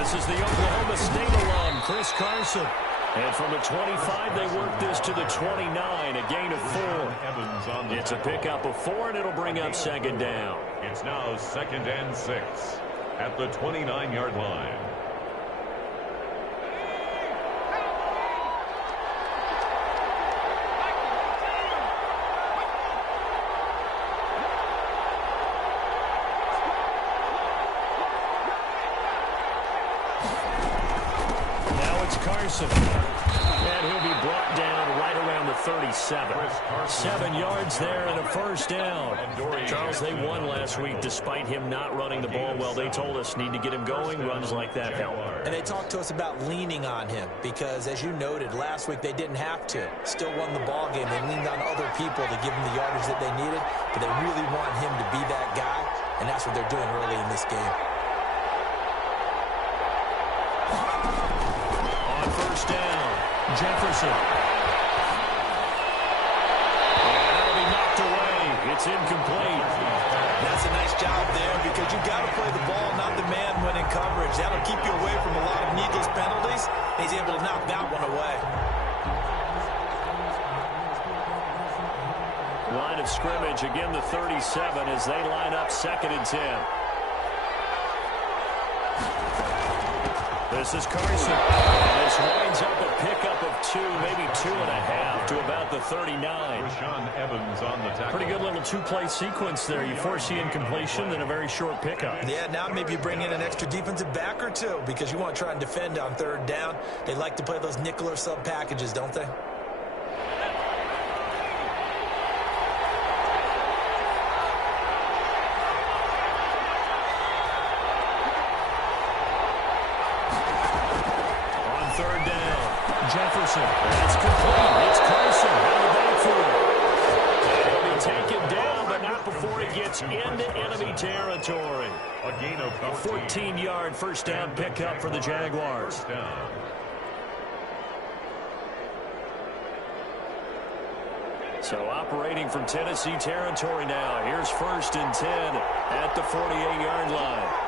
This is the Oklahoma State alum, Chris Carson. And from the 25, they work this to the 29, a gain of 4. It's a pickup of 4, and it'll bring up second down. It's now 2nd and 6 at the 29-yard line. And he'll be brought down right around the 37. 7 yards there and a first down. Charles, they won last week despite him not running the ball well. They told us need to get him going. Runs like that help. And they talked to us about leaning on him because, as you noted, last week they didn't have to. Still won the ball game. They leaned on other people to give them the yardage that they needed, but they really want him to be that guy, and that's what they're doing early in this game. First down, Jefferson. And that'll be knocked away. It's incomplete. That's a nice job there because you got to play the ball, not the man when in coverage. That'll keep you away from a lot of needless penalties. He's able to knock that one away. Line of scrimmage, again the 37 as they line up 2nd and 10. This is Carson. And this winds up a pickup of 2, maybe 2.5 to about the 39. Rashaan Evans on the tackle. Pretty good little 2-play sequence there. You force the incompletion, then a very short pickup. Yeah, now maybe you bring in an extra defensive back or two because you want to try and defend on 3rd down. They like to play those nickel or sub packages, don't they? Jefferson. That's complete. It's Carson out of the backfield. He'll be taken down, but not before he gets into enemy territory. A gain of 14-yard first down pickup for the Jaguars. First down. So operating from Tennessee territory now. Here's 1st and 10 at the 48-yard line.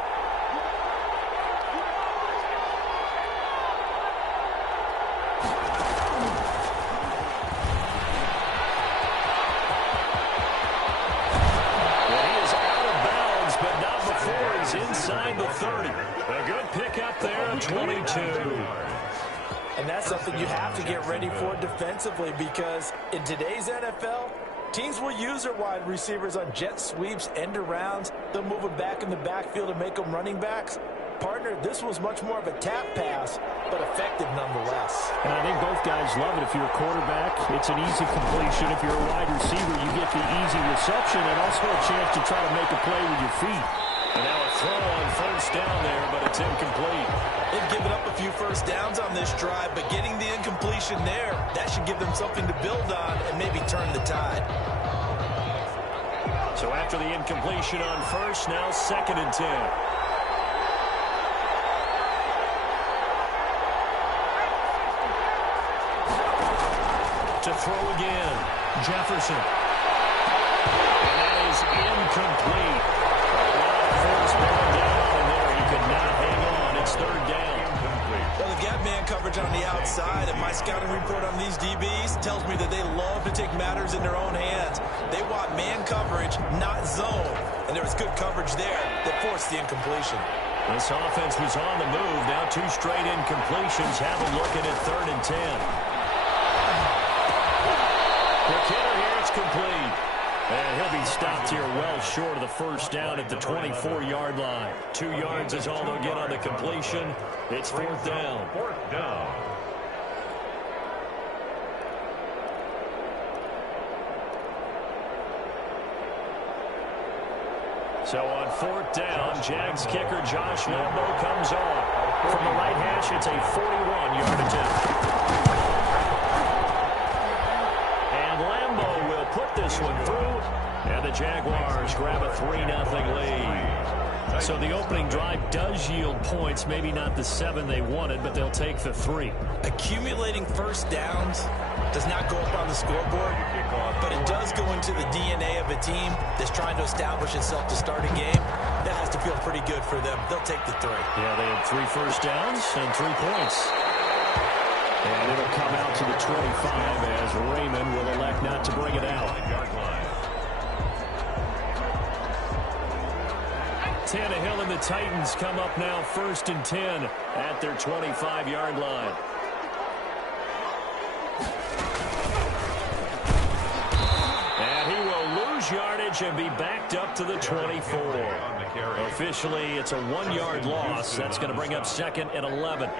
Inside the 30. A good pickup there, 22. And that's something you have to get ready for defensively because in today's NFL, teams will use their wide receivers on jet sweeps, end arounds. They'll move them back in the backfield and make them running backs. Partner, this was much more of a tap pass, but effective nonetheless. And I think both guys love it. If you're a quarterback, it's an easy completion. If you're a wide receiver, you get the easy reception and also a chance to try to make a play with your feet. And now a throw on first down there, but it's incomplete. They've given up a few first downs on this drive, but getting the incompletion there, that should give them something to build on and maybe turn the tide. So after the incompletion on first, now 2nd and 10. To throw again, Jefferson. And that is incomplete. Force bearing down in there. He could not hang on. It's 3rd down. Well, they've got man coverage on the outside, and my scouting report on these DBs tells me that they love to take matters in their own hands. They want man coverage, not zone. And there was good coverage there that forced the incompletion. This offense was on the move. Now 2 straight incompletions. Have them looking at 3rd and 10. The killer here, it's complete. And he'll be stopped here well short of the first down at the 24-yard line. 2 yards is all they'll get on the completion. It's 4th down. 4th down. So on 4th down, Jags kicker Josh Lambo comes on. From the right hash, it's a 41-yard attempt. Lambo will put this one through, and the Jaguars grab a 3-0 lead. So the opening drive does yield points, maybe not the 7 they wanted, but they'll take the 3. Accumulating first downs does not go up on the scoreboard, but it does go into the DNA of a team that's trying to establish itself to start a game. That has to feel pretty good for them. They'll take the 3. Yeah, they had 3 first downs and 3 points. And it'll come out to the 25 as Raymond will elect not to bring it out. Tannehill and the Titans come up now 1st and 10 at their 25-yard line. And he will lose yardage and be backed up to the 24. Officially, it's a 1-yard loss. That's going to bring up 2nd and 11.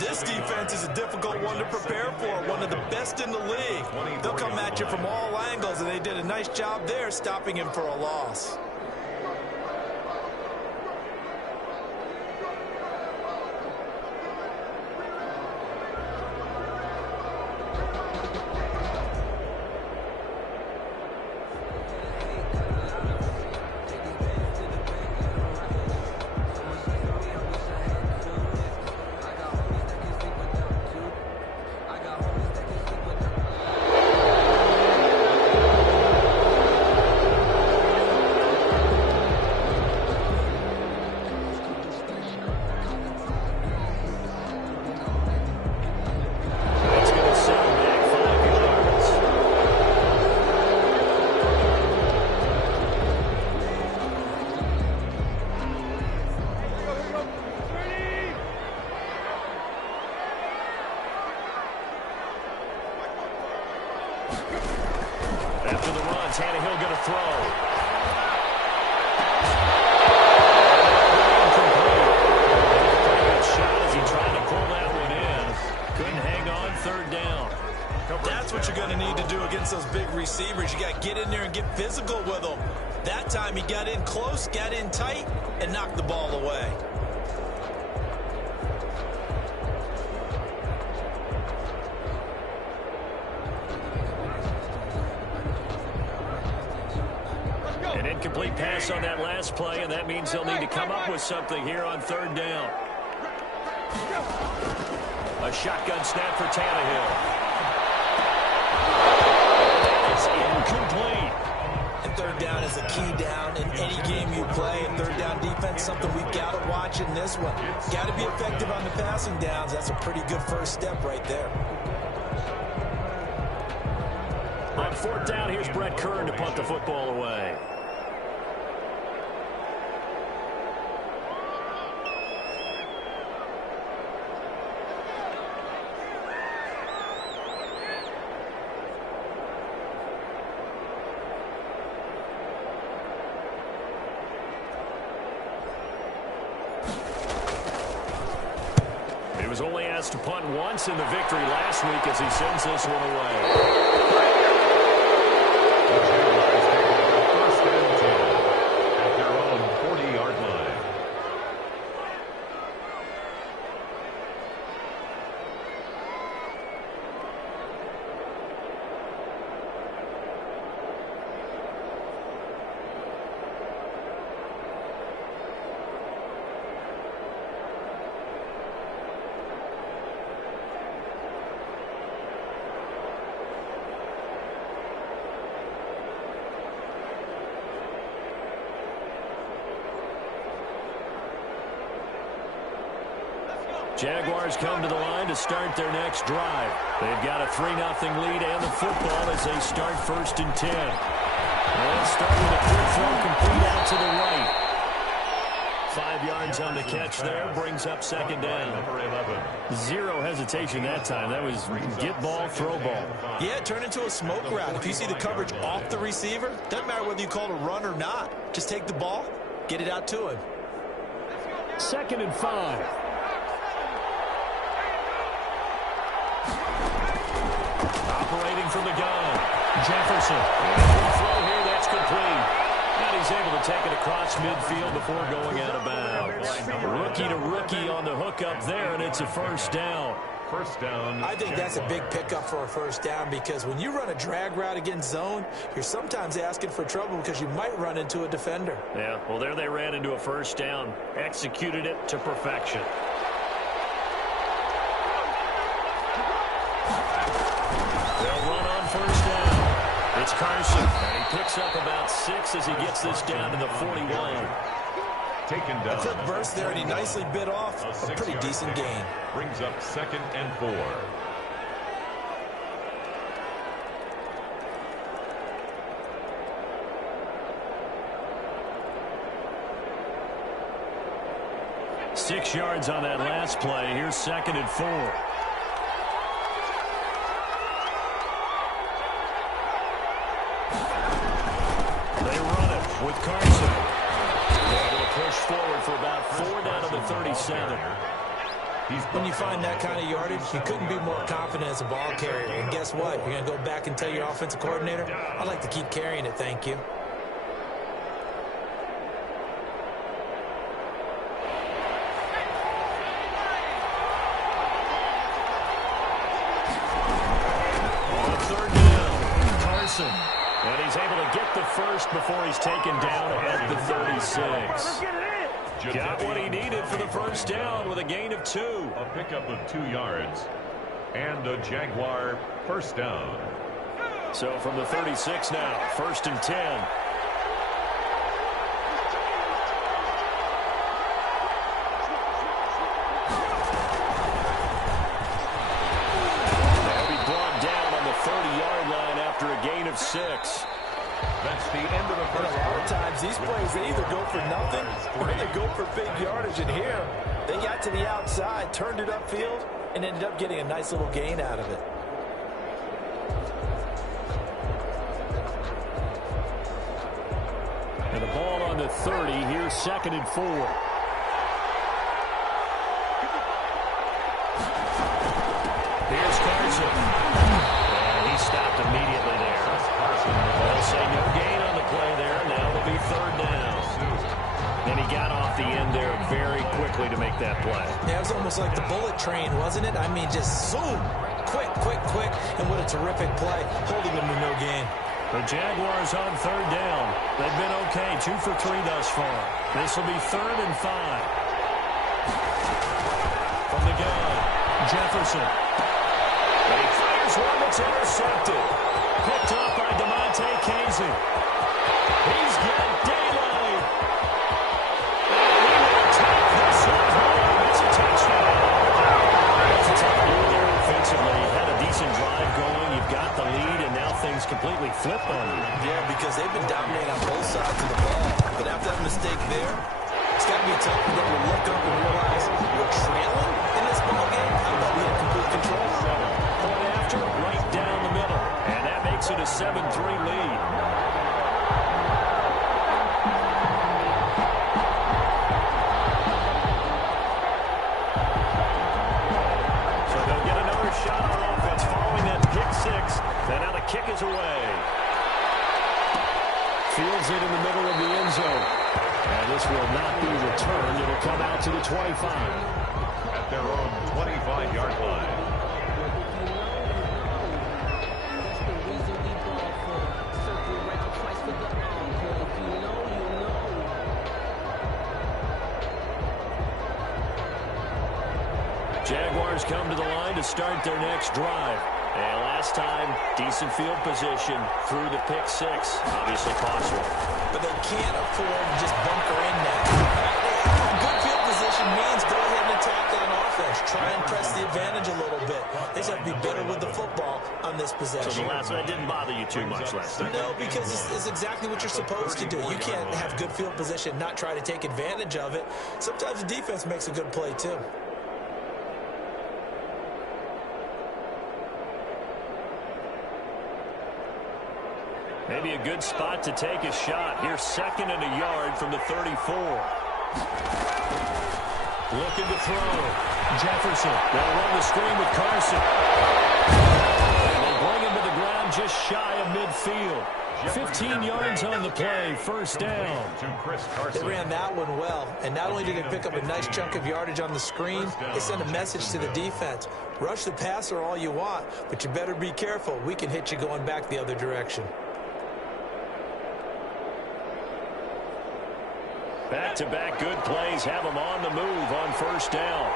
This defense is a difficult one to prepare for, one of the best in the league. They'll come at you from all angles, and they did a nice job there stopping him for a loss. After the run, Tannehill going to throw. Pretty good shot as he tried to pull that one in. Couldn't hang on, 3rd down. That's what you're going to need to do against those big receivers. You got to get in there and get physical with them. That time he got in close, got in tight, and knocked the ball away. An incomplete pass on that last play, and that means they'll need to come up with something here on 3rd down. A shotgun snap for Tannehill. It's incomplete. And 3rd down is a key down in any game you play. And 3rd down defense, something we've got to watch in this one. Got to be effective on the passing downs. That's a pretty good first step right there. On 4th down, here's Brett Kern to punt the football away. He was only asked to punt once in the victory last week as he sends this one away. The Jaguars take over 1st and 10 at their own 40-yard line. Jaguars come to the line to start their next drive. They've got a 3-0 lead and the football as they start 1st and 10. And start with a quick throw complete out to the right. 5 yards on the catch there, brings up 2nd down. Number 11. Zero hesitation that time. That was get ball, throw ball. Yeah, turn into a smoke route. If you see the coverage off the receiver, doesn't matter whether you call it a run or not. Just take the ball, get it out to him. 2nd and 5. Operating from the gun, Jefferson. Throw here, that's complete. And he's able able to take it across midfield before going out of bounds. Rookie to rookie on the hookup there, and it's a first down. First down. I think that's a big pickup for a first down because when you run a drag route against zone, you're sometimes asking for trouble because you might run into a defender. Yeah, well, there they ran into a first down. Executed it to perfection. They'll run on first down. It's Carson, and he picks up about 6 as he gets this down to the 41. Taken down. A quick burst there, and he nicely bit off a pretty decent gain. Brings up 2nd and 4. Six yards on that last play. Here's 2nd and 4. They run it with Carson. Push forward for about 4 down to the 37. When you find that kind of yardage, you couldn't be more confident as a ball carrier. And guess what? You're going to go back and tell your offensive coordinator, I'd like to keep carrying it, thank you. On 3rd down, Carson. And he's able to get the first before he's taken down at the 36. Got what he needed for the first down with a gain of 2. A pickup of 2 yards. And a Jaguar first down. So from the 36 now, 1st and 10. They'll be brought down on the 30-yard line after a gain of 6. That's the end of the first. A lot of times these plays, they either go for nothing or they go for big yardage. And here, they got to the outside, turned it upfield, and ended up getting a nice little gain out of it. And the ball on the 30. Here's 2nd and 4. Here's Carson. And he stopped immediately there. They'll say no gain on the play there. Now it'll be 3rd down. And he got off the end there very quickly to make that play. Yeah, it was almost like the bullet train, wasn't it? I mean, just zoom. Quick, quick, quick. And what a terrific play, holding him to no gain. The Jaguars on 3rd down. They've been okay, 2 for 3 thus far. This will be 3rd and 5. From the gun, Jefferson. And he fires one that's intercepted. Picked off by DeMonte Casey. He's got daylight. And he will take this one home. It's a touchdown. That's a tough move there offensively. Had a decent drive going. You've got the lead, and now things completely flipped on you. Yeah, because they've been dominating on both sides of the ball. But after that mistake there, it's got to be tough for them to look up and realize we're trailing in this ball game. I thought we had complete control. Point after, right down the middle. And that makes it a 7-3 lead. So they'll get another shot on offense following that pick 6. And now the kick is away. Fields it in the middle of the end zone. And this will not be returned. It'll come out to the 25. At their own 25-yard line. Jaguars come to the line to start their next drive. And last time, decent field position through the pick 6. Obviously possible. But they can't afford to just bunker in now. Good field position means go ahead and attack on offense. Try and press the advantage a little bit. They just have to be better with the football on this possession. So the last one didn't bother you too much last time? No, because it's exactly what you're supposed to do. You can't have good field position, not try to take advantage of it. Sometimes the defense makes a good play too. Maybe a good spot to take a shot. Here's 2nd and a yard from the 34. Looking to throw. Jefferson. They'll run the screen with Carson. And they bring him to the ground just shy of midfield. 15 yards on the play, first down. They ran that one well, and not only did they pick up a nice chunk of yardage on the screen, they sent a message to the defense. Rush the passer all you want, but you better be careful. We can hit you going back the other direction. Back-to-back good plays have them on the move on first down.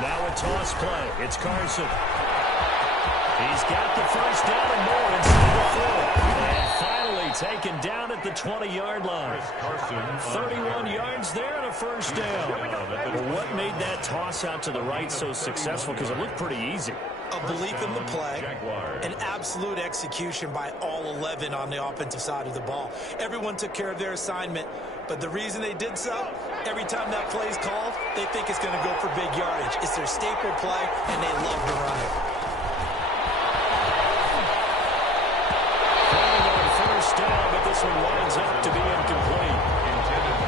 Now a toss play. It's Carson. He's got the first down and more inside the 4. And finally taken down at the 20-yard line. 31 yards there and a first down. Well, what made that toss out to the right so successful? Because it looked pretty easy. A belief in the play, an absolute execution by all 11 on the offensive side of the ball. Everyone took care of their assignment, but the reason they did so, every time that play is called, they think it's going to go for big yardage. It's their staple play, and they love to run it. First down, but this one winds up to be incomplete.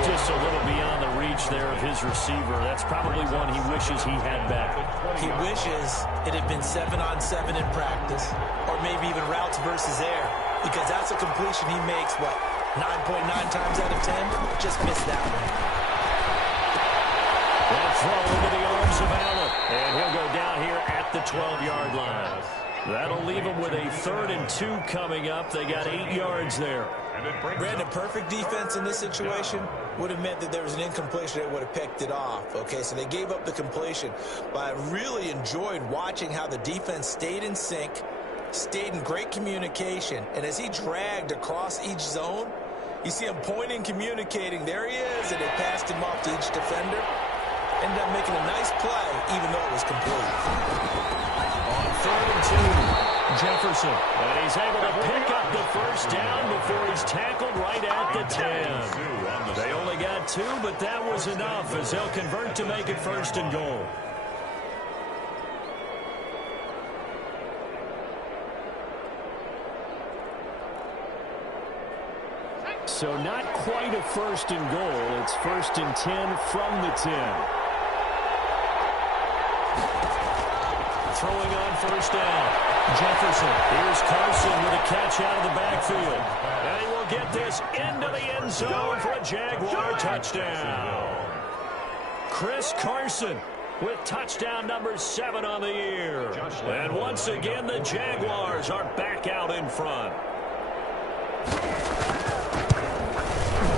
Just a little beyond the reach there of his receiver. That's probably one he wishes he had back. He wishes it had been 7-on-7 in practice, or maybe even routes versus air, because that's a completion he makes, what, 9.9 times out of 10? Just missed that one. That throw into the arms of Allen, and he'll go down here at the 12-yard line. That'll leave them with a 3rd and 2 coming up. They got 8 yards there. Brandon, perfect defense in this situation would have meant that there was an incompletion that would have picked it off. Okay, so they gave up the completion. But I really enjoyed watching how the defense stayed in sync, stayed in great communication. And as he dragged across each zone, you see him pointing, communicating. There he is, and they passed him off to each defender. Ended up making a nice play, even though it was complete. On 3rd and 2. Jefferson, and he's able to pick up the first down before he's tackled right at the 10. They only got 2, but that was enough as they'll convert to make it 1st and goal. So not quite a 1st and goal. It's 1st and 10 from the 10. Throwing on first down. Jefferson, here's Carson with a catch out of the backfield. And he will get this into the end zone for a Jaguar touchdown. Chris Carson with touchdown number 7 on the year. And once again, the Jaguars are back out in front.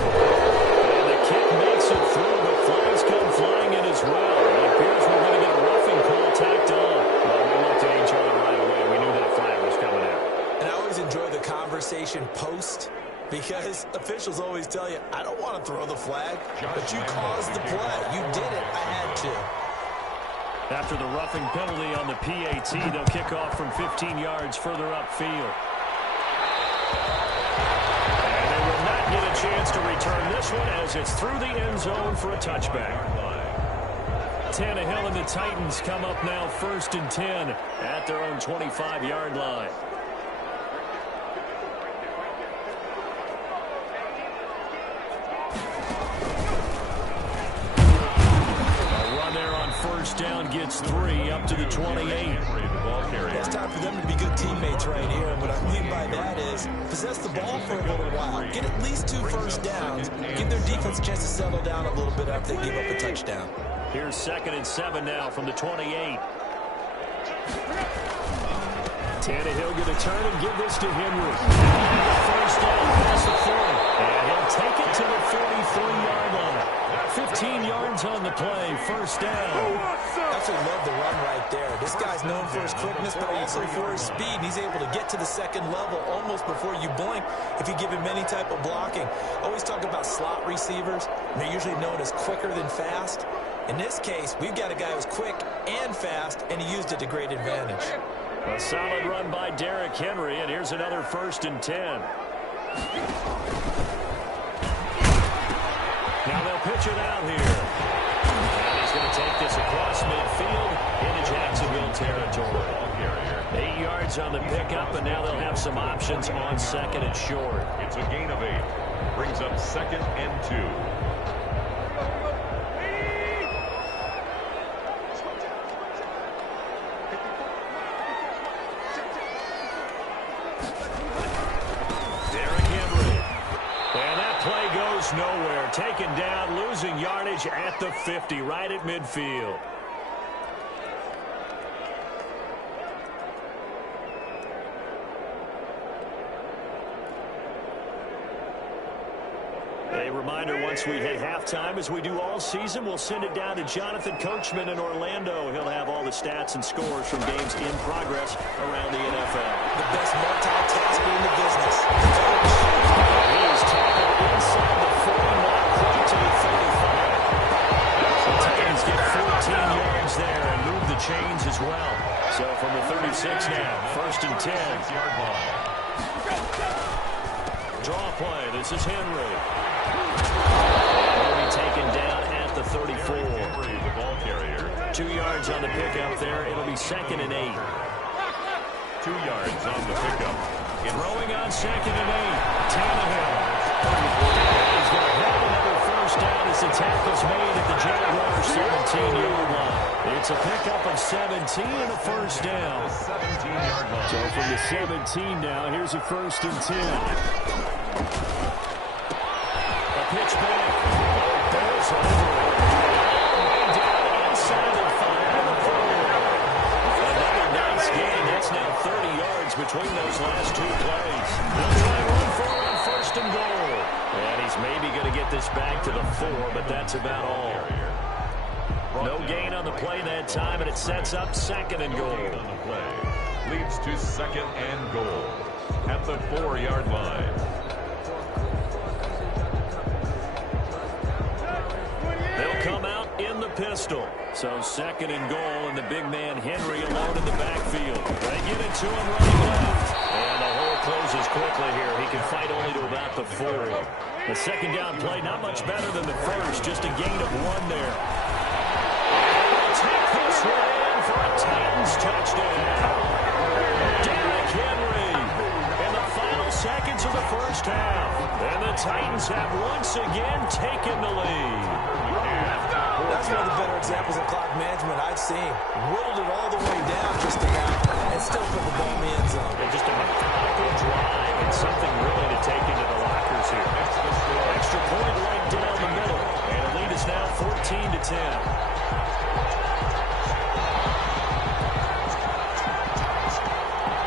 And the kick makes it through, but flags come flying in as well. It appears we're going to get a roughing call tacked on. Well, we looked at each other right away. We knew that flag was coming out. And I always enjoy the conversation post, because officials always tell you, I don't want to throw the flag, but you caused the play. You did it. I had to. After the roughing penalty on the PAT, they'll kick off from 15 yards further upfield. And they will not get a chance to return this one as it's through the end zone for a touchback. Tannehill and the Titans come up now 1st and 10 at their own 25-yard line. First down gets 3 up to the 28. It's time for them to be good teammates right here. And what I mean by that is possess the ball for a little while. Get at least 2 first downs. Give their defense a chance to settle down a little bit after they give up a touchdown. Here's 2nd and 7 now from the 28. Tannehill going to turn and give this to Henry. First down past the 40. And he'll take it to the 43-yard line. 15 yards on the play, first down. Absolutely love the run right there. This guy's known for his quickness, but also for his speed. And he's able to get to the second level almost before you blink if you give him any type of blocking. I always talk about slot receivers, and they're usually known as quicker than fast. In this case, we've got a guy who's quick and fast, and he used it to great advantage. A solid run by Derrick Henry, and here's another 1st and 10. Now they'll pitch it out here. And he's going to take this across midfield into Jacksonville territory. 8 yards on the pickup, and now they'll have some options on 2nd and short. It's a gain of 8. Brings up 2nd and 2. goes nowhere. Taken down, losing yardage at the 50, right at midfield. A reminder, once we hit halftime, as we do all season, we'll send it down to Jonathan Coachman in Orlando. He'll have all the stats and scores from games in progress around the NFL. The best multitasker in the business. He is tackled inside the 40, not quite to the 35. The Titans get 14 yards there and move the chains as well. So from the 36 now, 1st and 10. Draw play. This is Henry. Will be taken down at the 34. The ball carrier. 2 yards on the pickup there. It'll be 2nd and 8. 2 yards on the pickup. Throwing on 2nd and 8. Tannehill. He's going to have another first down as the tackle's made at the Jaguars' 17-yard line. It's a pickup of 17 and a first down. 17-yard line. So from the 17 now, here's a 1st and 10. A pitch back. Bears over it. Way down inside the 5 and the 4. Another nice gain. That's now 30 yards between those last 2 plays. They'll try and run for it on 1st and goal. And he's maybe going to get this back to the 4, but that's about all. No gain on the play that time, and it sets up 2nd and goal. On the play leads to 2nd and goal at the 4-yard line. They'll come out in the pistol. So 2nd and goal, and the big man Henry alone in the backfield. They get it to him running left. And the hole closes quickly here. He can fight only to about the 4. The 2nd down play, not much better than the first. Just a gain of 1 there. Take this one in for a Titans touchdown. Derrick Henry in the final seconds of the first half. And the Titans have once again taken the lead. That's one of the better examples of clock management I've seen. Whittled it all the way down just about and still put the ball in the end zone. And just a methodical drive and something really to take into the lockers here. Extra point right down the middle. And the lead is now 14-10.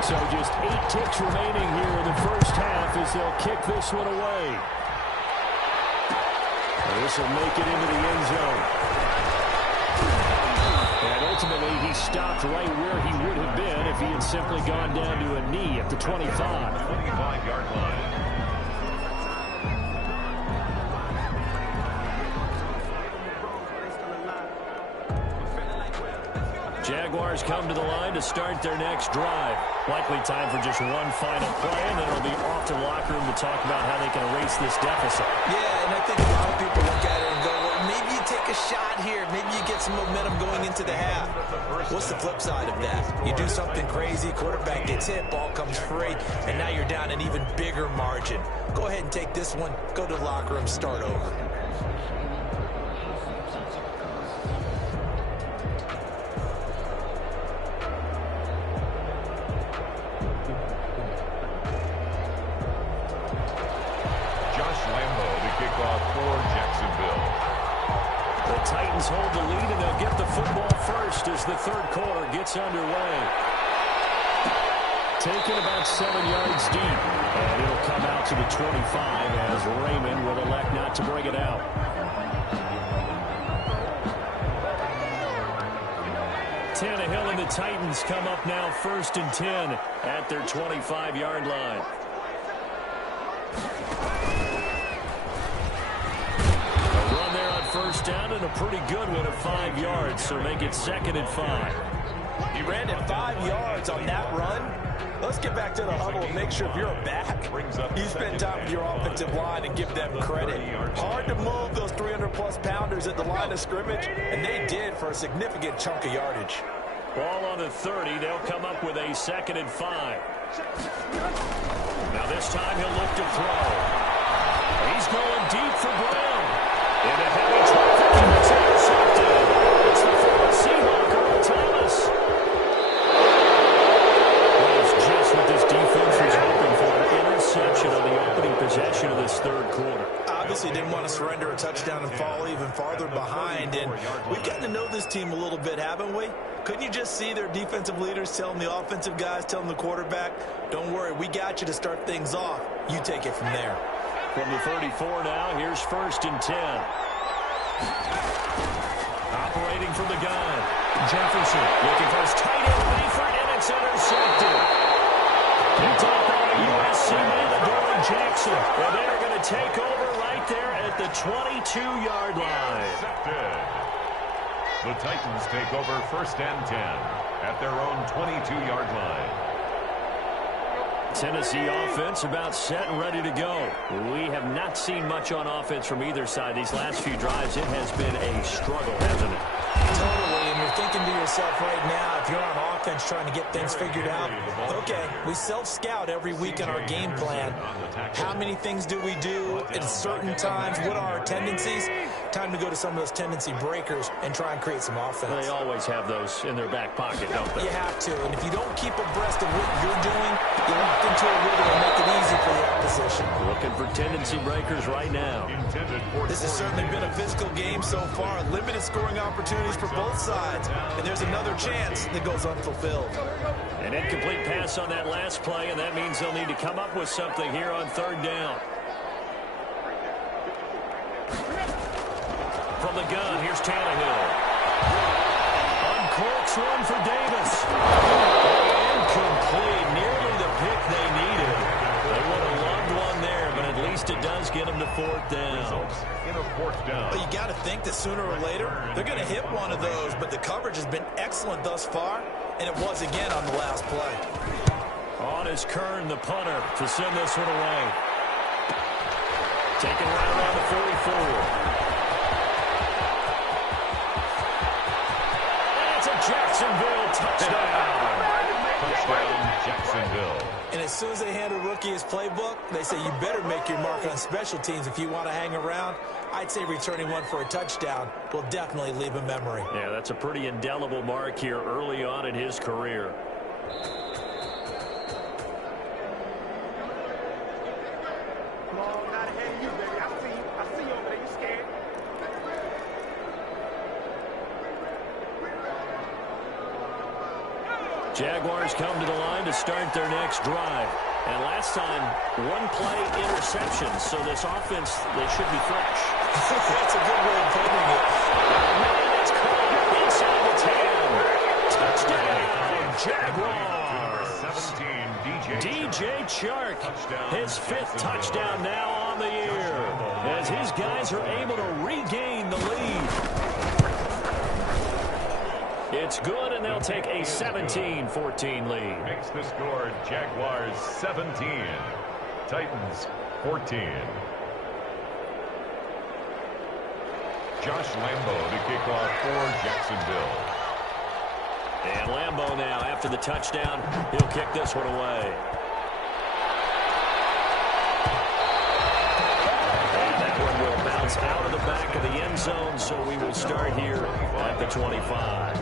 So just 8 ticks remaining here in the first half as they'll kick this one away. This will make it into the end zone. And ultimately, he stopped right where he would have been if he had simply gone down to a knee at the 25. 25-yard line. Jaguars come to the line to start their next drive. Likely time for just one final play, and then it'll be off to the locker room to talk about how they can erase this deficit. Yeah, and I think a lot of people look at it and go, well, maybe you take a shot here. Maybe you get some momentum going into the half. What's the flip side of that? You do something crazy, quarterback gets hit, ball comes free, and now you're down an even bigger margin. Go ahead and take this one, go to the locker room, start over. Titans hold the lead, and they'll get the football first as the third quarter gets underway. Taken about 7 yards deep, and it'll come out to the 25 as Raymond will elect not to bring it out. Tannehill and the Titans come up now 1st and 10 at their 25-yard line. First down and a pretty good one of 5 yards, so make it 2nd and 5. He ran it 5 yards on that run. Let's get back to the huddle and make sure if you're a back, you spend time with your offensive line and give them credit. Hard to move those 300-plus pounders at the line of scrimmage, and they did for a significant chunk of yardage. Ball on the 30. They'll come up with a 2nd and 5. Now this time he'll look to throw. He's going deep for Brown. In a heavy traffic, and it's intercepted. It's the former Seahawk, Earl Thomas. That is just what this defense was hoping for, an interception on the opening possession of this third quarter. obviously didn't want to surrender a touchdown and fall even farther behind. And we've gotten to know this team a little bit, haven't we? Couldn't you just see their defensive leaders telling the offensive guys, telling the quarterback, don't worry, we got you to start things off. You take it from there. From the 34 now, here's 1st and 10. Operating from the gun. Jefferson looking for his tight end, Mayford, and it's intercepted. Picked off by the USC man, Adoree Jackson. And they're going to take over right there at the 22-yard line. The Titans take over 1st and 10 at their own 22-yard line. Tennessee offense about set and ready to go. We have not seen much on offense from either side. These last few drives, it has been a struggle, hasn't it? Totally, and you're thinking to yourself right now, if you're on offense trying to get things figured out, okay, we self-scout every week in our game plan. How many things do we do at certain times? What are our tendencies? Time to go to some of those tendency breakers and try and create some offense. They always have those in their back pocket, don't they? You have to, and if you don't keep abreast of what you're doing, you lock into a rhythm and make it easy for the opposition. Looking for tendency breakers right now. This has certainly been a physical game so far. Limited scoring opportunities for both sides, and there's another chance that goes unfulfilled. An incomplete pass on that last play, and that means they'll need to come up with something here on 3rd down. From the gun, here's Tannehill. Uncorks one for Davis. Incomplete, nearly the pick they needed. They would have loved one there, but at least it does get them to 4th down. Well, you got to think that sooner or later they're going to hit one of those, but the coverage has been excellent thus far, and it was again on the last play. On is Kern, the punter, to send this one away. Taken right around the 44. Jacksonville touchdown. Touchdown, Jacksonville. And as soon as they hand a rookie his playbook, they say you better make your mark on special teams if you want to hang around. I'd say returning one for a touchdown will definitely leave a memory. Yeah, that's a pretty indelible mark here early on in his career. Jaguars come to the line to start their next drive. And last time, one play interception. So this offense, they should be fresh. That's a good way of putting it. Man, it's caught inside the 10. Touchdown, Jaguars. 17, DJ Chark, his 5th touchdown now on the year, as his guys are able to regain the lead. It's good, and they'll take a 17-14 lead. Makes the score Jaguars 17, Titans 14. Josh Lambo to kick off for Jacksonville. And Lambo now, after the touchdown, he'll kick this one away. And that one will bounce out of the back of the end zone, so we will start here at the 25.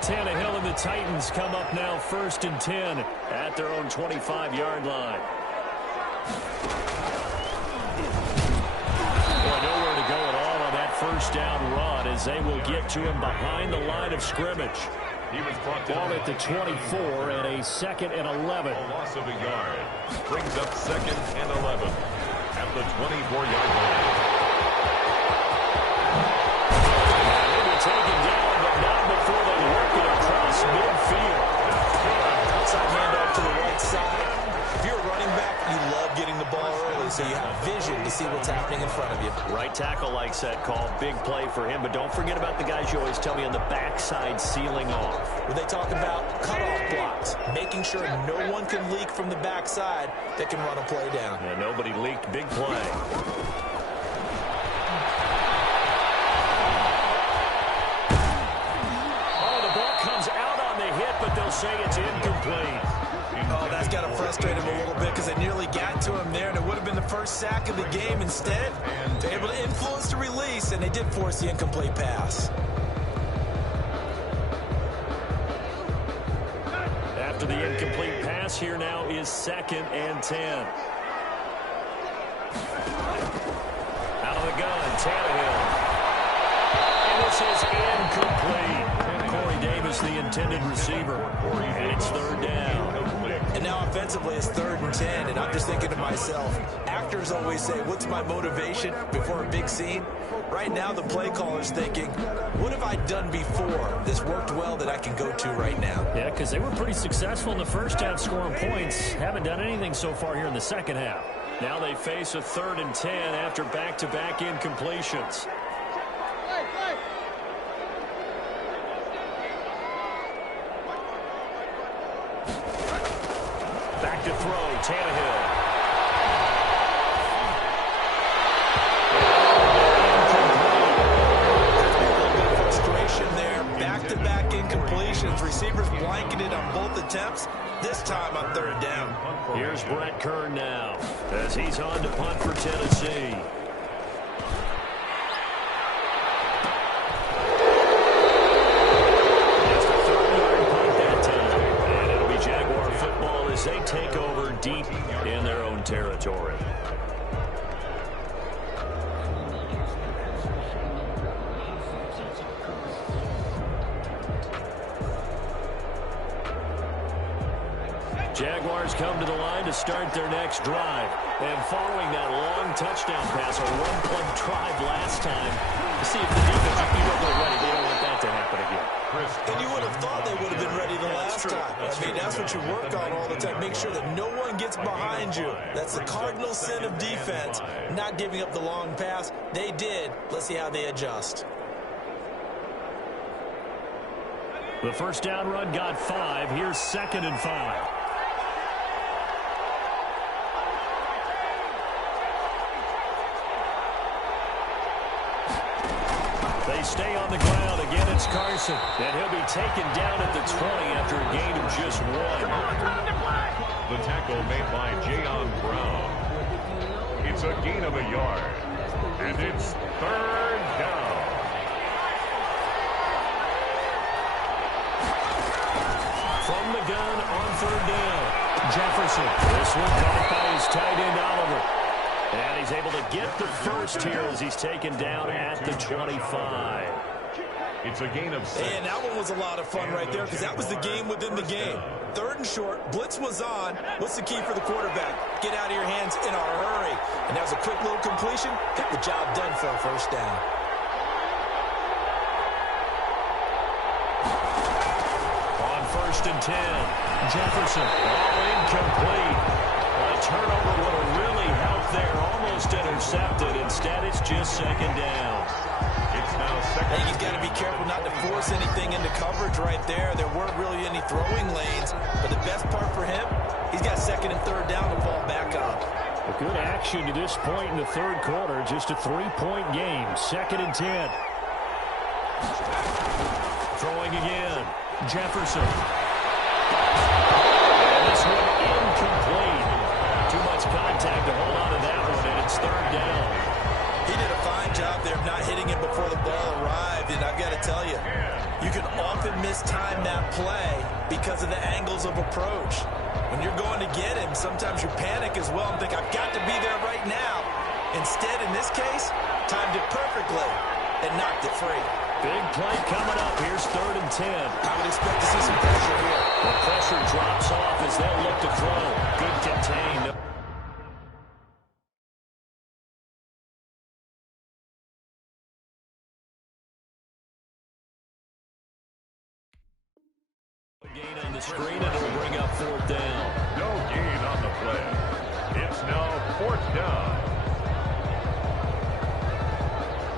Tannehill and the Titans come up now 1st and 10 at their own 25-yard line. Boy, nowhere to go at all on that 1st down run as they will get to him behind the line of scrimmage. He was brought down Ball at the 24 and a 2nd and 11. A loss of a yard. Brings up 2nd and 11 at the 24-yard line. Maybe taken down, but not before they work it across midfield. Outside handoff to the right side. If you're a running back, you love getting the ball early, so you have vision to see what's happening in front of you. Right tackle likes that call. Big play for him, but don't forget about the guys you always tell me on the backside sealing off. When they talk about cutoff blocks, making sure no one can leak from the backside that can run a play down. Yeah, nobody leaked. Big play. But they'll say it's incomplete. Oh, that's got to frustrate him a little bit because they nearly got to him there, and it would have been the first sack of the game. Instead, they're able to influence the release, and they did force the incomplete pass. After the incomplete pass, here now is 2nd and 10. Tannehill. And this is incomplete. Corey Davis, the intended receiver. And it's third down. And now offensively it's 3rd and 10, and I'm just thinking to myself, actors always say, what's my motivation before a big scene? Right now the play caller's thinking, what have I done before? This worked well that I can go to right now. Yeah, because they were pretty successful in the first half scoring points. Haven't done anything so far here in the second half. Now they face a 3rd and 10 after back-to-back incompletions. Back to throw, Tannehill. Frustration there. Back-to-back incompletions. Receivers blanketed on both attempts. This time on 3rd down. Here's Brett Kern now as he's on to punt for Tennessee. Just a 30-yard punt that time. And it'll be Jaguar football as they take over deep in their own territory. Jaguars come to the line to start their next drive. And following that long touchdown pass, a one-play drive last time, to see if the defense will be ready. They don't want that to happen again. And you would have thought they would have been ready the last time. I mean, that's what you work on all the time. Make sure that no one gets behind you. That's the cardinal sin of defense, not giving up the long pass. They did. Let's see how they adjust. The first down run got 5. Here's 2nd and 5. They stay on the ground. Again, it's Carson. And he'll be taken down at the 20 after a gain of just 1. The tackle made by Jayon Brown. It's a gain of a yard. And it's 3rd down. From the gun on 3rd down. Jefferson. This one caught by his tight end, Oliver. And he's able to get the first here as he's taken down at the 25. It's a gain of 6. And that one was a lot of fun right there because that was the game within the game. 3rd and short. Blitz was on. What's the key for the quarterback? Get out of your hands in a hurry. And that was a quick little completion. Got the job done for a first down. On 1st and 10. Jefferson. All incomplete. A turnover would have really helped there. Almost intercepted. Instead, it's just 2nd down. It's now 2nd. I think he's got to be careful not to force anything into coverage right there. There weren't really any throwing lanes. But the best part for him, he's got 2nd and 3rd down to fall back on. A good action to this point in the 3rd quarter. Just a 3-point game. 2nd and 10. Throwing again. Jefferson. And this one incomplete. Too much contact to hold on to that one, and it's 3rd down. He did a fine job there of not hitting him before the ball arrived, and I've got to tell you, you can often mistime that play because of the angles of approach. When you're going to get him, sometimes you panic as well and think, I've got to be there right now. Instead, in this case, timed it perfectly and knocked it free. Big play coming up. Here's 3rd and 10. I would expect to see some pressure here. The pressure drops off as they'll look to throw. Good contain. Gain on the screen, and it'll bring up 4th down. No gain on the play. It's now 4th down.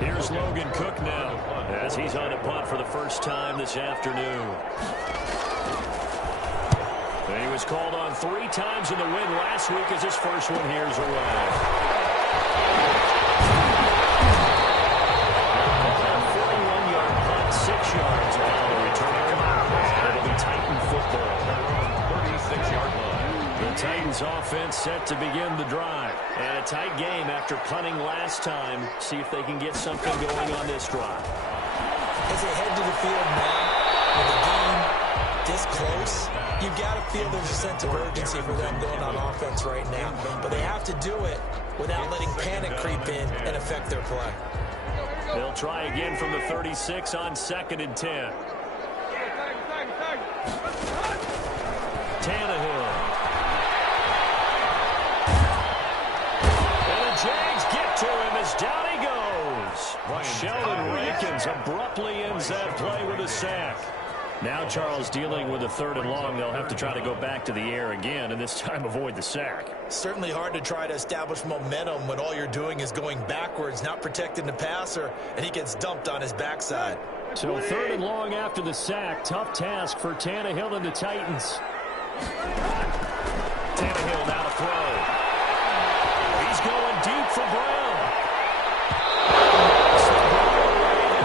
Here's Logan Cook now as he's on a punt for the first time this afternoon. And he was called on 3 times in the win last week as his first one here's away. 41-yard punt, 6 yards allow the return. It'll be Titan football. 36-yard line. The Titans offense set to begin the drive. And a tight game after punting last time. See if they can get something going on this drive. As they head to the field now, with the game this close, you've got to feel there's a sense of urgency for them going on offense right now. But they have to do it without letting panic creep in and affect their play. They'll try again from the 36 on 2nd and 10. Tannehill. And the Jags get to him as down he goes. Sheldon Rankins abruptly ends that play with a sack. Now Charles dealing with a 3rd and long. They'll have to try to go back to the air again, and this time avoid the sack. Certainly hard to try to establish momentum when all you're doing is going backwards, not protecting the passer, and he gets dumped on his backside. So 3rd and long after the sack. Tough task for Tannehill and the Titans. Tannehill now to throw. He's going deep for Brown.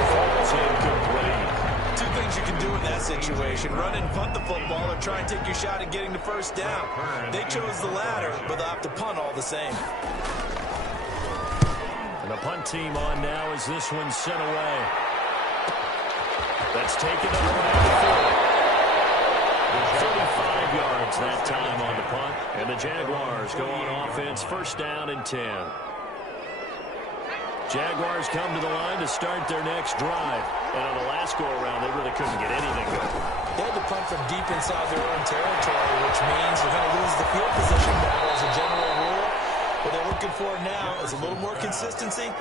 Falls incomplete. Two things you can do in that situation: run and punt the football, or try and take your shot at getting the first down. They chose the latter, but they'll have to punt all the same. And the punt team on now as this one's sent away. That's taken around 35 yards that time on the punt. And the Jaguars go on offense, 1st down and 10. Jaguars come to the line to start their next drive. And on the last go-around, they really couldn't get anything going. They had to punt from deep inside their own territory, which means they're going to lose the field position battle as a general rule. What they're looking for now is a little more consistency.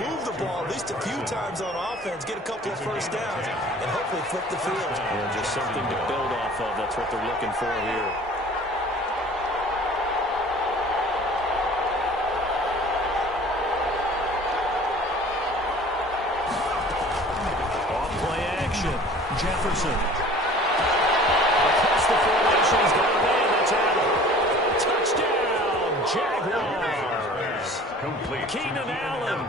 Move the ball at least a few times on offense, get a couple of first downs, and hopefully flip the field. Yeah, just something to build off of. That's what they're looking for here. Off-play action. Jefferson. Across the formation, he's got a man. That's Allen. Touchdown, Jaguars. Complete. Keenan Allen,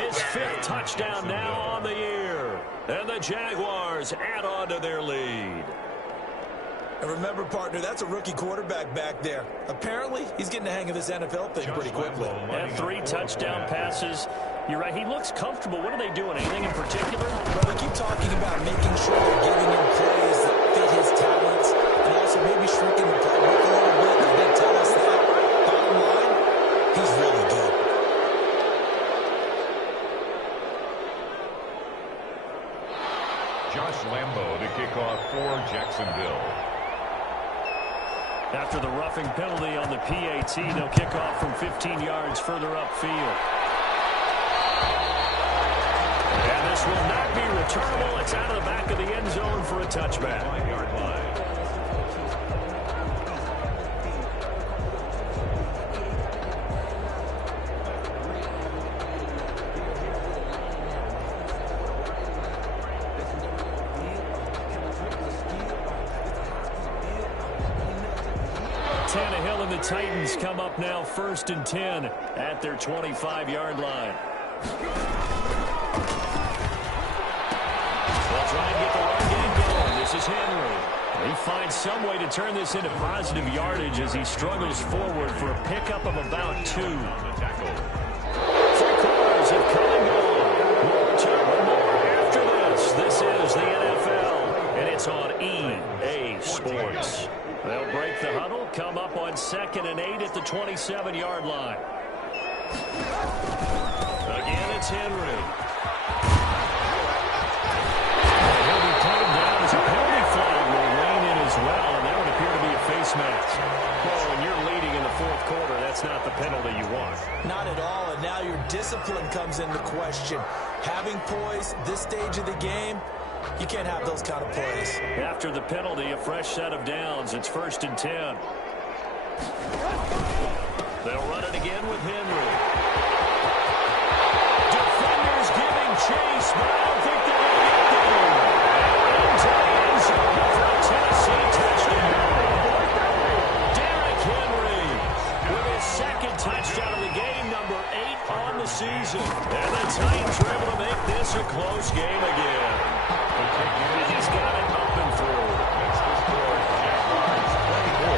his 5th touchdown now on the year. And the Jaguars add on to their lead. And remember, partner, that's a rookie quarterback back there. Apparently, he's getting the hang of this NFL thing pretty quickly. And 3 touchdown passes. You're right, he looks comfortable. What are they doing? Anything in particular? Well, they keep talking about making sure they're giving him plays that fit his talents, and also maybe shrinking the playbook a little bit. They did tell us that. Bottom line, he's really good. Josh Lambo to kick off for Jacksonville. After the roughing penalty on the PAT, they'll kick off from 15 yards further upfield. And this will not be returnable. It's out of the back of the end zone for a touchback. 5-yard line. Tannehill and the Titans come up now 1st and 10 at their 25-yard line. They'll try and get the run game going. This is Henry. He finds some way to turn this into positive yardage as he struggles forward for a pickup of about 2. 3 quarters have come and gone. More time, more after this. This is the NFL, and it's on EA Sports. They'll break the huddle, come up on 2nd and 8 at the 27-yard line. Again, it's Henry. He'll be taken down as a penalty flag will rein in as well, and that would appear to be a face mask. Well, when you're leading in the 4th quarter, that's not the penalty you want. Not at all, and now your discipline comes into question. Having poise this stage of the game, you can't have those kind of plays. After the penalty, a fresh set of downs. It's 1st and 10. They'll run it again with Henry. Defenders giving chase, but I don't think they're going to get there. Into the end zone for a Tennessee touchdown. Derrick Henry with his 2nd touchdown of the game, number 8 on the season. And the Titans are able to make this a close game again. And he's got it up and through. That's the score. Jaguars 24.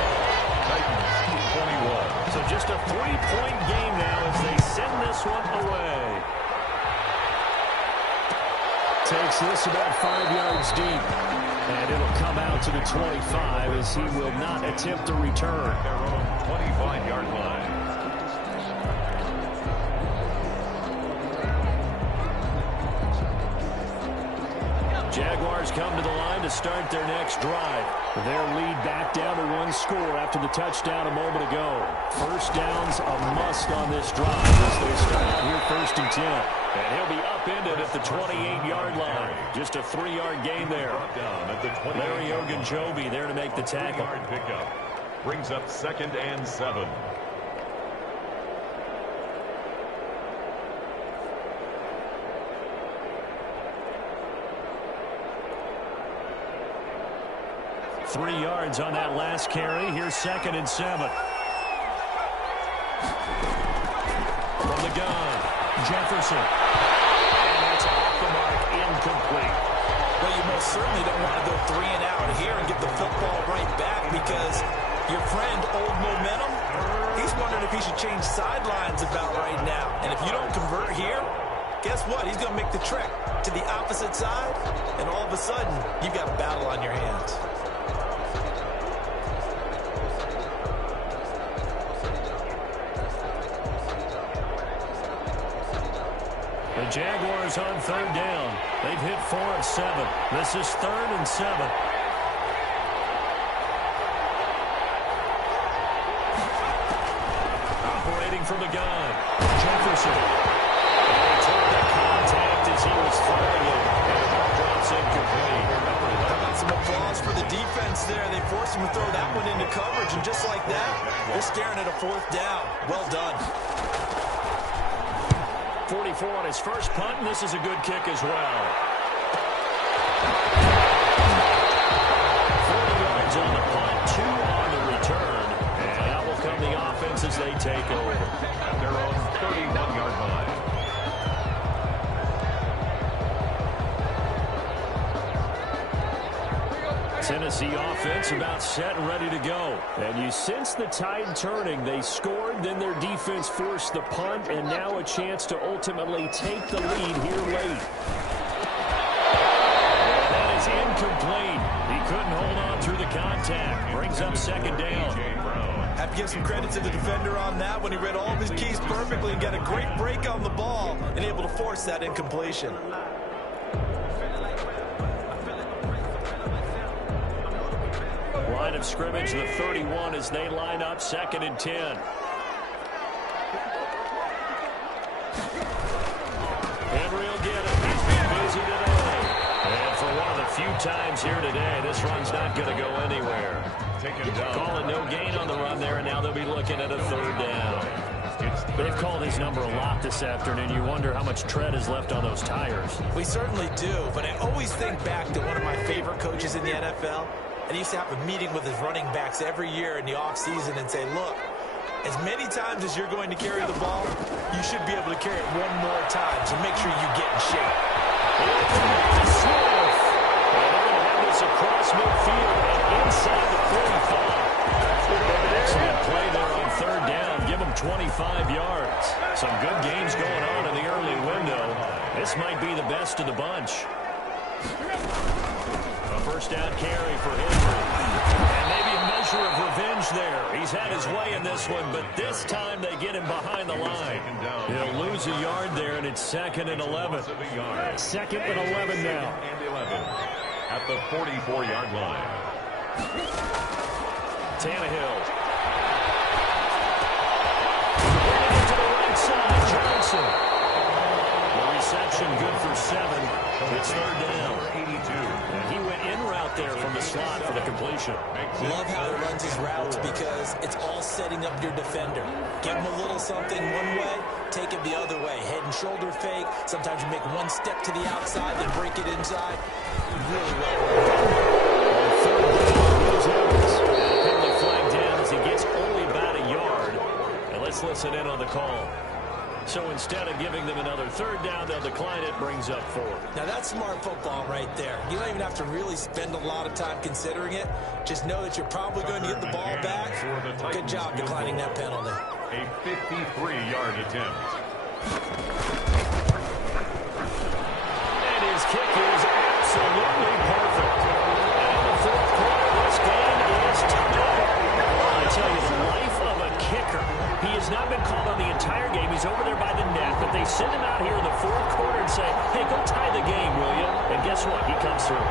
Titans 21. So just a 3-point game now as they send this one away. Takes this about 5 yards deep. And it'll come out to the 25 as he will not attempt a return. Their own 25-yard line. Jaguars come to the line to start their next drive. Their lead back down to one score after the touchdown a moment ago. First down's a must on this drive as they start out here 1st and 10. And he'll be upended at the 28-yard line. Just a 3-yard gain there. Larry Ogunjobi there to make the tackle. Pickup brings up 2nd and 7. Three yards on that last carry. Here's 2nd and 7. From the gun, Jefferson. And that's off the mark, incomplete. Well, you most certainly don't want to go 3 and out here and get the football right back because your friend, Old Momentum, he's wondering if he should change sidelines about right now. And if you don't convert here, guess what? He's going to make the trek to the opposite side, and all of a sudden, you've got a battle on your hands. The Jaguars on 3rd down. They've hit 4 of 7. This is 3rd and 7. Operating from the gun, Jefferson. And he took the contact as he was throwing it. And the ball drops incomplete. How about some applause for the defense there? They forced him to throw that one into coverage, and just like that, they're staring at a 4th down. Well done. 44 on his first punt, and this is a good kick as well. 40 yards on the punt, 2 on the return. And out will come the offense as they take over. At their own 31-yard line. Tennessee offense about set and ready to go. And you sense the tide turning. They scored, then their defense forced the punt, and now a chance to ultimately take the lead here late. And that is incomplete. He couldn't hold on through the contact. Brings up 2nd down. Have to give some credit to the defender on that when he read all of his keys perfectly and got a great break on the ball and able to force that incompletion. Line of scrimmage, the 31 as they line up 2nd and 10. Henry will get it. He's been busy today. And for one of the few times here today, this run's not going to go anywhere. Calling no gain on the run there, and now they'll be looking at a 3rd down. They've called his number a lot this afternoon. You wonder how much tread is left on those tires. We certainly do, but I always think back to one of my favorite coaches in the NFL. And he used to have a meeting with his running backs every year in the offseason and say, look, as many times as you're going to carry the ball, you should be able to carry it one more time, so make sure you get in shape. Smith. And they're going to have this across midfield and inside the 35. Excellent play there on 3rd down. Give them 25 yards. Some good games going on in the early window. This might be the best of the bunch. A 1st down carry for Henry. And maybe a measure of revenge there. He's had his way in this one, but this time they get him behind the line. He'll lose a yard there, and it's 2nd and 11. 2nd and 11 now. At the 44-yard line. Tannehill. Bringing it to the right side, Johnson. The reception good for 7. It's 3rd down. And he went in route there from the slot for the completion. Love how he runs his routes because it's all setting up your defender. Give him a little something one way, take it the other way. Head and shoulder fake. Sometimes you make one step to the outside, then break it inside. Really well done. On 3rd down, Wills Evans. Penalty flag down as he gets only about a yard. And let's listen in on the call. So instead of giving them another 3rd down, they'll decline it, brings up 4. Now that's smart football right there. You don't even have to really spend a lot of time considering it. Just know that you're probably going to get the ball back. Good job declining that penalty. A 53-yard attempt. And his kick is absolutely perfect. And in the 4th quarter, this game is tied. I tell you, the life of a kicker. He has not been called on the entire game. He's over there by the net, but they send him out here in the 4th quarter and say, hey, go tie the game, will you? And guess what? He comes through.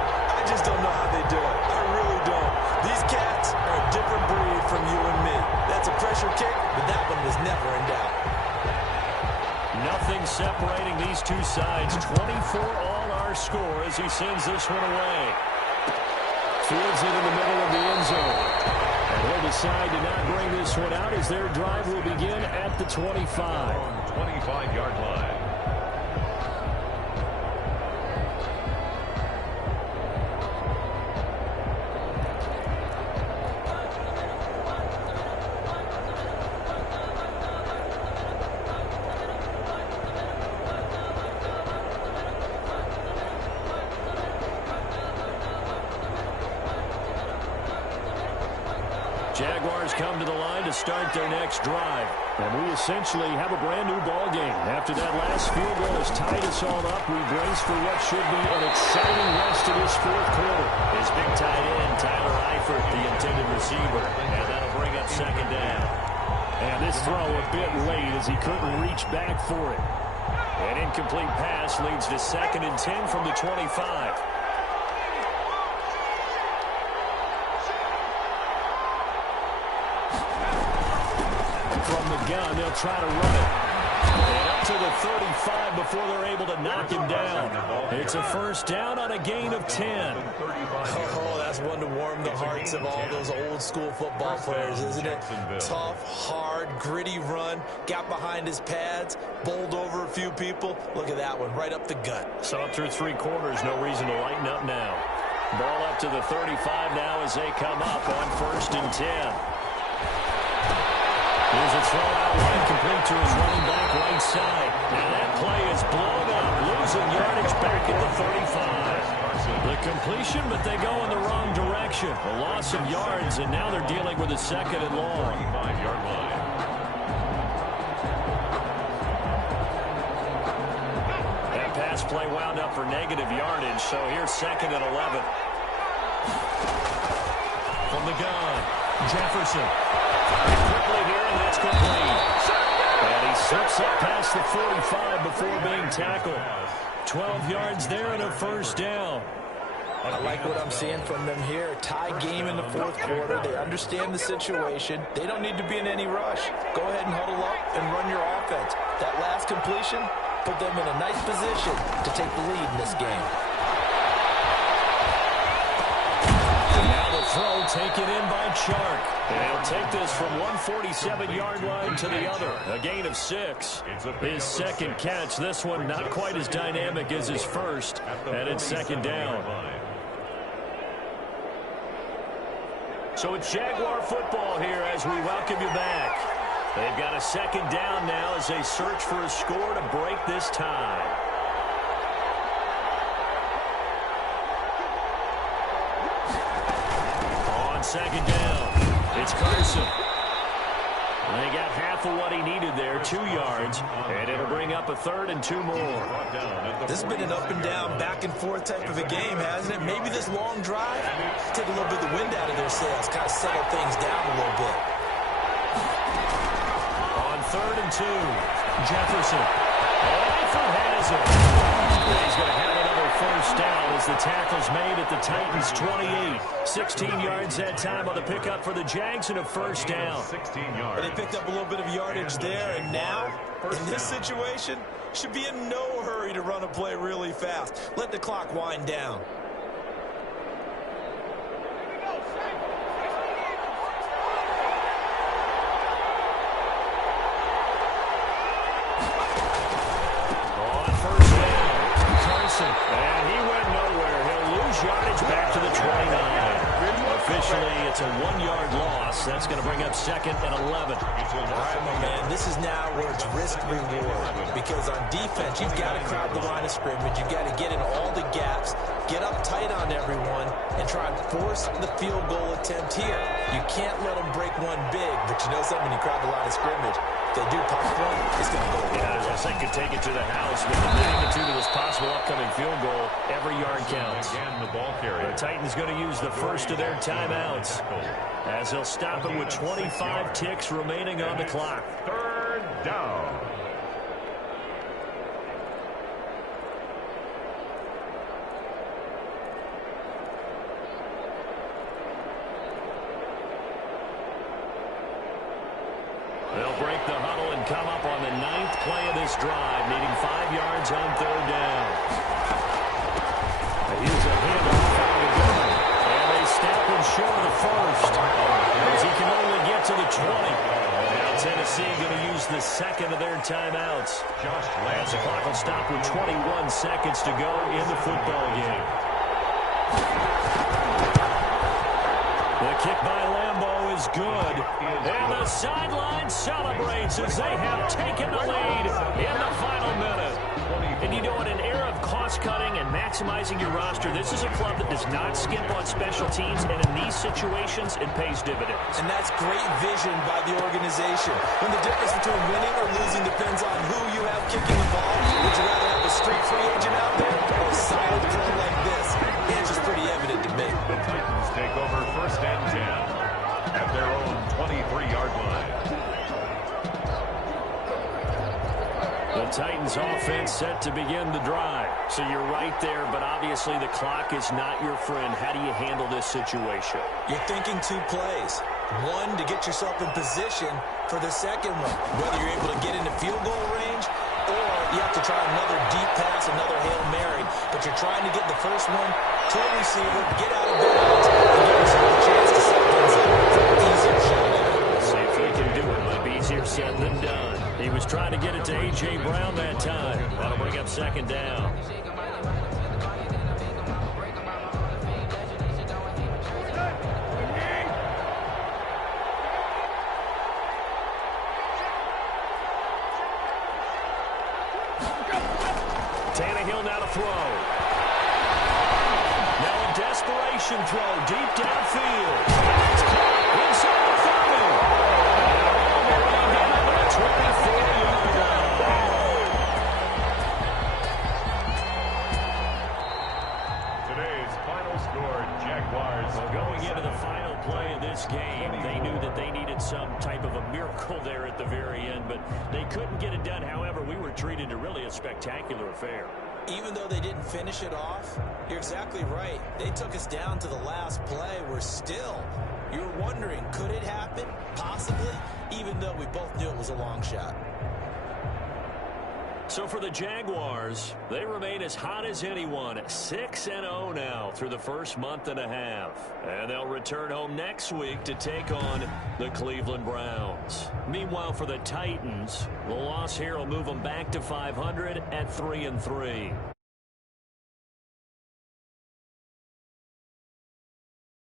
just don't know how they do it. I really don't. These cats are a different breed from you and me. That's a pressure kick, but that one was never in doubt. Nothing separating these two sides. 24 all our score as he sends this one away. Fields it in the middle of the end zone. And he'll decide to not bring this one out as their drive will begin at the 25. 25-yard line. Jaguars come to the line to start their next drive. And we essentially have a brand new ball game. After that last field goal has tied us all up, we brace for what should be an exciting rest of this fourth quarter. His big tight end, Tyler Eifert, the intended receiver. And that'll bring up second down. And this throw a bit late as he couldn't reach back for it. An incomplete pass leads to 2nd and 10 from the 25. From the gun, they'll try to run it. And up to the 35 before they're able to knock him down. It's a first down on a gain of 10. Oh, that's one to warm the hearts of all those old school football players, isn't it? Tough, hard, gritty run. Got behind his pads, bowled over a few people. Look at that one, right up the gut. So up through 3 quarters, no reason to lighten up now. Ball up to the 35 now as they come up on 1st and 10. Here's a throw out wide, complete to his running back right side. Now that play is blown up, losing yardage back at the 35. The completion, but they go in the wrong direction. A loss of yards, and now they're dealing with a 2nd and long. 25-yard line. That pass play wound up for negative yardage, so here's 2nd and 11. From the gun, Jefferson. Quickly here, and that's complete. And he slips up past the 45 before being tackled. 12 yards there and a first down. I like what I'm seeing from them here. Tie game in the fourth quarter. They understand the situation. They don't need to be in any rush. Go ahead and huddle up and run your offense. That last completion put them in a nice position to take the lead in this game. Throw taken in by Chark. And he'll take this from one 47-yard line to the other. A gain of 6. His 2nd catch. This one not quite as dynamic as his first. And it's 2nd down. So it's Jaguar football here as we welcome you back. They've got a 2nd down now as they search for a score to break this tie. On 2nd down, it's Carson. They got half of what he needed there, 2 yards, and it'll bring up a 3rd and 2 more. This has been an up and down, back and forth type of a game, hasn't it? Maybe this long drive, take a little bit of the wind out of their sails, kind of settle things down a little bit. On 3rd and 2, Jefferson. Eifert has it. He's going to have another first down as the tackle's made at the Titans' 28. 16 yards that time on the pickup for the Jags and a first down. 16 yards. They picked up a little bit of yardage there, and now, in this situation, should be in no hurry to run a play really fast. Let the clock wind down. And he went nowhere. He'll lose yardage back to the 29. Officially, it's a 1-yard loss. That's going to bring up 2nd and 11. All right, my man, this is now where it's risk-reward. Because on defense, you've got to crowd the line of scrimmage. You've got to get in all the gaps, get up tight on everyone, and try and force the field goal attempt here. You can't let them break one big, but you know something, you crowd the line of scrimmage. If they do pop one, it's going to go. Yeah, I think could take it to the house with the magnitude of this possible upcoming field goal. Every yard counts. Again, the ball carrier. The Titans going to use the first of their timeouts as they'll stop it with 25 ticks remaining on the clock. 3rd down. drive, needing 5 yards on 3rd down. Here's a handoff out of the gun. And they snap him short of the first, as he can only get to the 20. Now Tennessee going to use the second of their timeouts. As the clock will stop with 21 seconds to go in the football game. The kick by Lambeau is good. And the sideline celebrates as they have taken the lead in the final minute. And you know, in an era of cost-cutting and maximizing your roster, this is a club that does not skimp on special teams, and in these situations, it pays dividends. And that's great vision by the organization. When the difference between winning or losing depends on who you have kicking the ball, would you rather have a street free agent out there or a solid pro like this? The answer's pretty evident to me. The Titans take over 1st and 10 at their own 23-yard line. The Titans offense set to begin the drive. So you're right there, but obviously the clock is not your friend. How do you handle this situation? You're thinking 2 plays. One, to get yourself in position for the second one, whether you're able to get into field goal range or you have to try another deep pass, another Hail Mary. But you're trying to get the first one to a receiver, get out of bounds, and give yourself a chance to set things up for an easier shot. See if they can do it. Might be easier said than done. He was trying to get it to A.J. Brown that time. That'll bring up 2nd down. Tannehill now to throw. Now a desperation throw deep downfield. It's caught inside the 30. All the way down to the 24-yard line. Today's final score, Jaguars. Going into the final play of this game, they knew that they needed some type of a miracle there at the very end, but they couldn't get it done. However, we were treated to really a spectacular affair. Even though they didn't finish it off, you're exactly right. They took us down to the last play. You're wondering, could it happen? Possibly, even though we both knew it was a long shot. So for the Jaguars, they remain as hot as anyone, 6-0 now through the first month and a half. And they'll return home next week to take on the Cleveland Browns. Meanwhile, for the Titans, the loss here will move them back to 500 at 3-3.